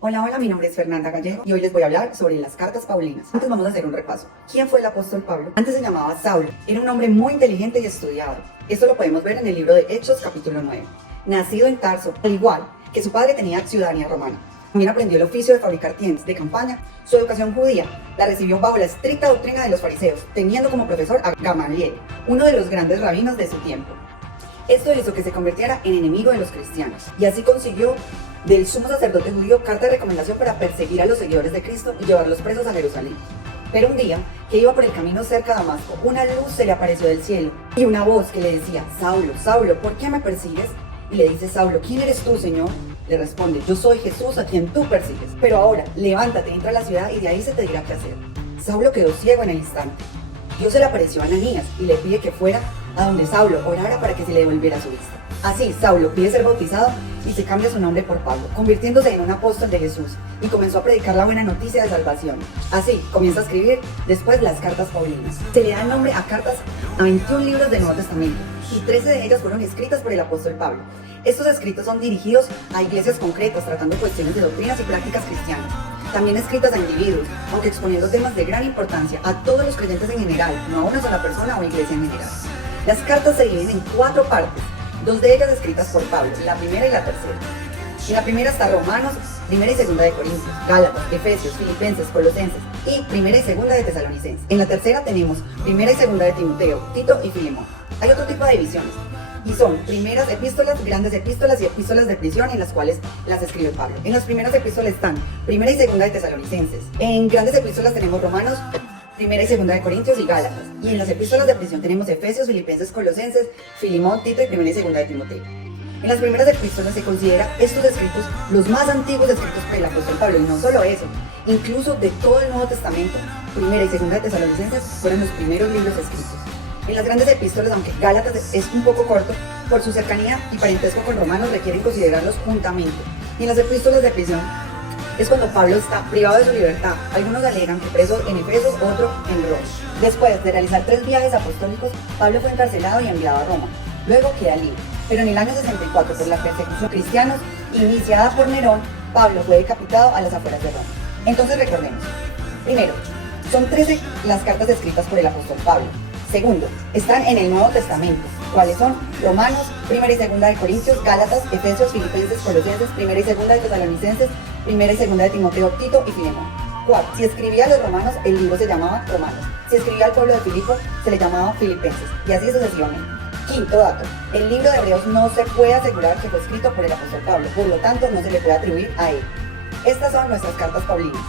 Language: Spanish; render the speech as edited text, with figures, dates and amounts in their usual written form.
Hola, hola, mi nombre es Fernanda Gallego y hoy les voy a hablar sobre las cartas paulinas. Antes vamos a hacer un repaso. ¿Quién fue el apóstol Pablo? Antes se llamaba Saulo. Era un hombre muy inteligente y estudiado. Esto lo podemos ver en el libro de Hechos, capítulo 9. Nacido en Tarso, al igual que su padre tenía ciudadanía romana. También aprendió el oficio de fabricar tiendas de campaña. Su educación judía la recibió bajo la estricta doctrina de los fariseos, teniendo como profesor a Gamaliel, uno de los grandes rabinos de su tiempo. Esto hizo que se convirtiera en enemigo de los cristianos, y así consiguió del sumo sacerdote judío carta de recomendación para perseguir a los seguidores de Cristo y llevarlos presos a Jerusalén. Pero un día, que iba por el camino cerca de Damasco, una luz se le apareció del cielo, y una voz que le decía: Saulo, Saulo, ¿por qué me persigues? Y le dice Saulo: ¿quién eres tú, Señor? Le responde: yo soy Jesús a quien tú persigues. Pero ahora, levántate, entra a la ciudad y de ahí se te dirá qué hacer. Saulo quedó ciego en el instante. Dios se le apareció a Ananías y le pide que fuera a donde Saulo orara para que se le devolviera su vista. Así, Saulo pide ser bautizado y se cambia su nombre por Pablo, convirtiéndose en un apóstol de Jesús, y comenzó a predicar la buena noticia de salvación. Así, comienza a escribir después las cartas paulinas. Se le da el nombre a cartas a 21 libros del Nuevo Testamento, y 13 de ellas fueron escritas por el apóstol Pablo. Estos escritos son dirigidos a iglesias concretas, tratando cuestiones de doctrinas y prácticas cristianas. También escritas a individuos, aunque exponiendo temas de gran importancia a todos los creyentes en general, no a una sola persona o iglesia en general. Las cartas se dividen en 4 partes, 2 de ellas escritas por Pablo, la primera y la tercera. En la primera está Romanos, primera y segunda de Corintios, Gálatas, Efesios, Filipenses, Colosenses y primera y segunda de Tesalonicenses. En la tercera tenemos primera y segunda de Timoteo, Tito y Filemón. Hay otro tipo de divisiones, y son primeras epístolas, grandes epístolas y epístolas de prisión, en las cuales las escribe Pablo. En las primeras epístolas están primera y segunda de Tesalonicenses. En grandes epístolas tenemos Romanos, primera y segunda de Corintios y Gálatas. Y en las epístolas de prisión tenemos Efesios, Filipenses, Colosenses, Filemón, Tito y primera y segunda de Timoteo. En las primeras epístolas se considera estos escritos los más antiguos escritos por el apóstol Pablo, y no solo eso, incluso de todo el Nuevo Testamento, primera y segunda de Tesalonicenses fueron los primeros libros escritos. En las grandes epístolas, aunque Gálatas es un poco corto, por su cercanía y parentesco con Romanos requieren considerarlos juntamente. Y en las epístolas de prisión es cuando Pablo está privado de su libertad. Algunos alegan que preso en Efesos, otro en Roma. Después de realizar 3 viajes apostólicos, Pablo fue encarcelado y enviado a Roma. Luego queda libre. Pero en el año 64, por la persecución de cristianos iniciada por Nerón, Pablo fue decapitado a las afueras de Roma. Entonces recordemos. Primero, son 13 las cartas escritas por el apóstol Pablo. Segundo, están en el Nuevo Testamento, cuáles son Romanos, primera y segunda de Corintios, Gálatas, Efesios, Filipenses, Colosenses, primera y segunda de Tesalonicenses, primera y segunda de Timoteo, Tito y Filemón. 4. Si escribía a los romanos, el libro se llamaba Romanos. Si escribía al pueblo de Filipo, se le llamaba Filipenses, y así sucesivamente. Quinto dato, el libro de Hebreos no se puede asegurar que fue escrito por el apóstol Pablo, por lo tanto no se le puede atribuir a él. Estas son nuestras cartas paulinas.